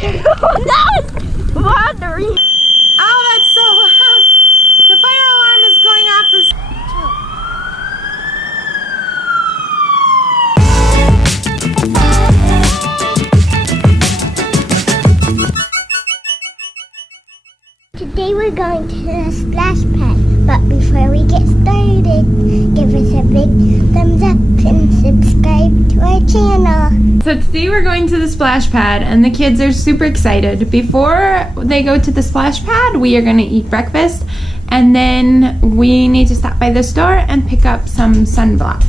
Now it's wandering. Oh, that's so loud. The fire alarm is going off for... Today we're going to the splash pad, but before we get started, give us a big thumbs up and subscribe to our channel. So today we're going to the splash pad and the kids are super excited. Before they go to the splash pad, we are going to eat breakfast and then we need to stop by the store and pick up some sunblock.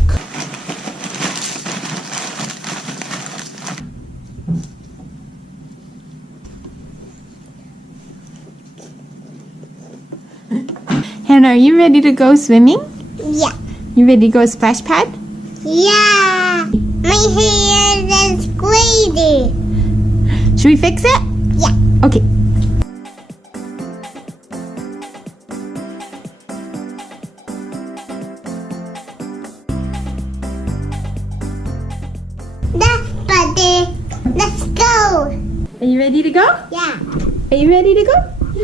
Hannah, are you ready to go swimming? Yeah. You ready to go splash pad? Yeah. My hair is squeaky. Should we fix it? Yeah. Okay. That's buddy. Let's go. Are you ready to go? Yeah. Are you ready to go?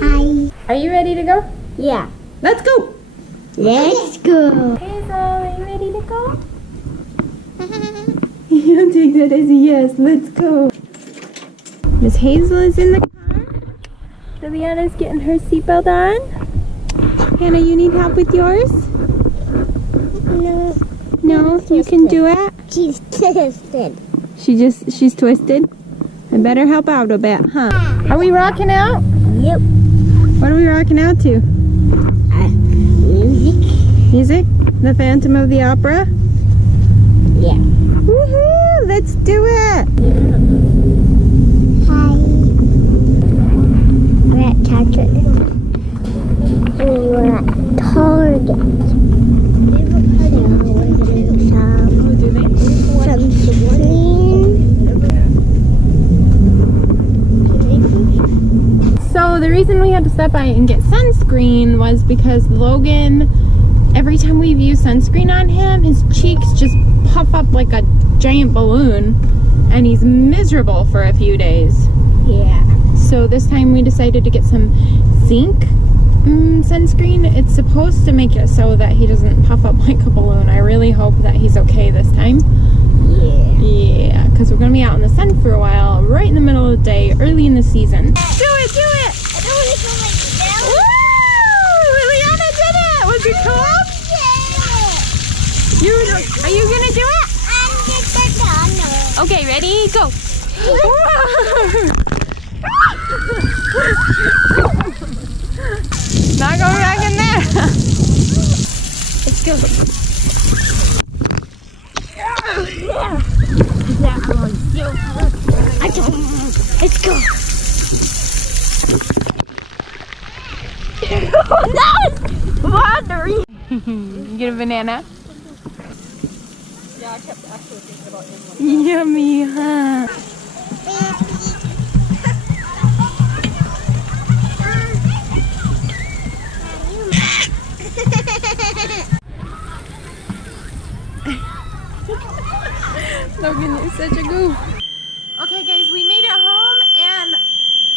Hi. Are you ready to go? Yeah. Let's go. Let's go. Hazel, are you ready to go? You'll take that as a yes. Let's go. Miss Hazel is in the car. Liliana's getting her seatbelt on. Hannah, you need help with yours? No. No, you can do it. She's twisted. She's twisted. I better help out a bit, huh? Are we rocking out? Yep. What are we rocking out to? Music. Music? The Phantom of the Opera? Yeah. Woohoo! Let's do it! Hi. We're at Target. We're at Target. They have a party on we're getting some. Oh, do they? Some souvenirs. So the reason we had to stop by and get sunscreen was because Logan, every time we've used sunscreen on him, his cheeks just puff up like a giant balloon and he's miserable for a few days. Yeah. So this time we decided to get some zinc sunscreen. It's supposed to make it so that he doesn't puff up like a balloon. I really hope that he's okay this time. Yeah. Yeah, because we're going to be out in the sun for a while, right in the middle of the day, early in the season. Do it, do it! I don't want to go like that. Woo! Liliana did it! Was it cool? Are you gonna do it? Okay, ready? Go! Not going back in there! Let's go! Let's go! Now it's wandering! You get a banana? Yeah, I kept actually thinking about him. Yummy, huh? Logan, you're such a goof. Okay guys, we made it home and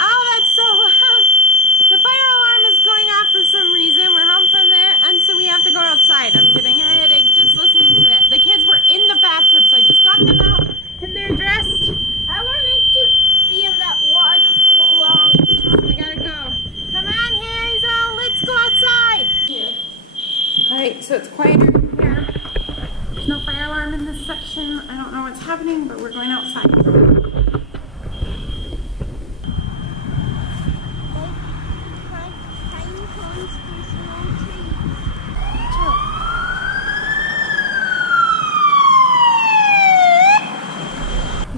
oh, that's so loud. The fire alarm is going off for some reason. We're home from there and so we have to go outside. I'm getting a headache just listening to it. The kids were in the bathtub, so I just got them out and they're dressed. I wanted to be in that water for a long time. We gotta go. Come on, Hazel, let's go outside. Alright, so it's quieter in here. There's no fire alarm in this section. I don't know what's happening, but we're going outside.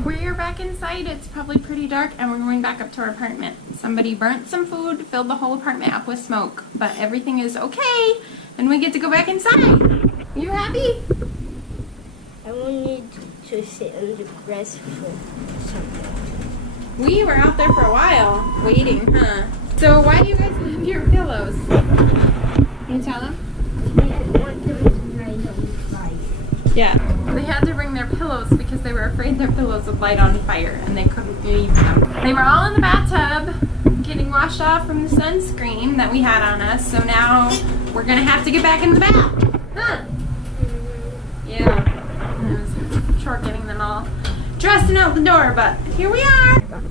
We're back inside. It's probably pretty dark and we're going back up to our apartment. Somebody burnt some food, filled the whole apartment up with smoke, but everything is okay and we get to go back inside. Are you happy? I wanted to sit on the grass for something. We were out there for a while waiting, huh? So why do you guys have your pillows? Can you tell them? We didn't want them to dry on fire. Yeah. They had to bring their pillows because they were afraid their pillows would light on fire and they couldn't leave them. They They were all in the bathtub getting washed off from the sunscreen that we had on us, so now we're gonna have to get back in the bath. Huh? Yeah. It was short getting them all dressed and out the door, but here we are. That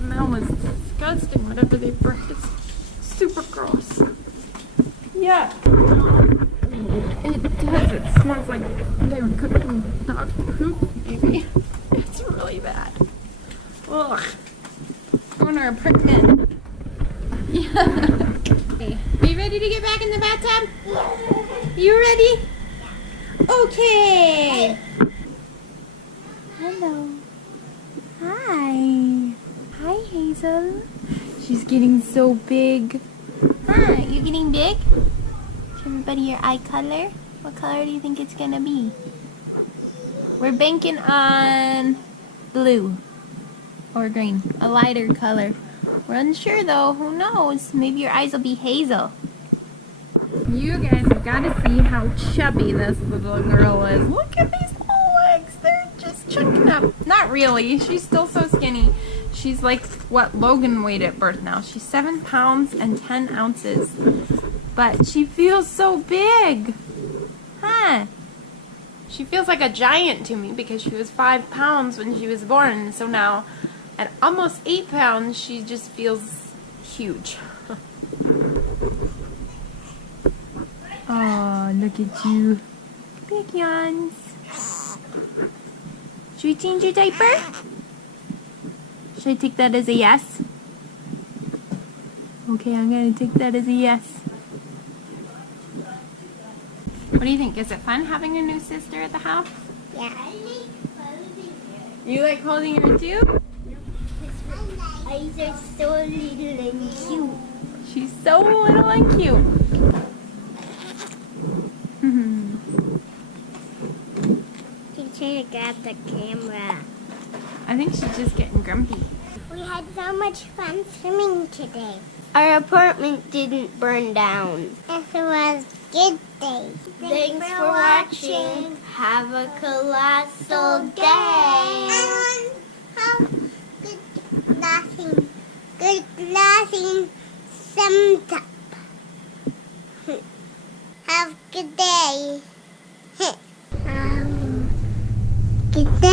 smell was disgusting. Whatever they burnt is super gross. Yeah. It does. It smells like they were cooking dog poop, maybe. It's really bad. Ugh. On our apartment. Yeah. Hey, are you ready to get back in the bathtub? You ready? Okay. Hello. Hi. Hi, Hazel. She's getting so big. Huh, you're getting big? Show everybody your eye color. What color do you think it's gonna be? We're banking on blue or green, a lighter color. We're unsure though, who knows? Maybe your eyes will be hazel. You guys have got to see how chubby this little girl is. Look at these little legs, they're just chunking up. Not really, she's still so skinny. She's like what Logan weighed at birth now. She's 7 pounds and 10 ounces. But she feels so big. Huh? She feels like a giant to me because she was 5 pounds when she was born. So now at almost 8 pounds, she just feels huge. Oh, look at you. Big yawns. Should we change your diaper? Should I take that as a yes? Okay, I'm gonna take that as a yes. What do you think? Is it fun having a new sister at the house? Yeah. You like holding her too? Eyes are so little and cute. She's so little and cute. She's trying to grab the camera. I think she's just getting grumpy. We had so much fun swimming today. Our apartment didn't burn down. It was a good day. Thanks for watching. Have a colossal day. Have good nothing summed up. Have a good day. Good day.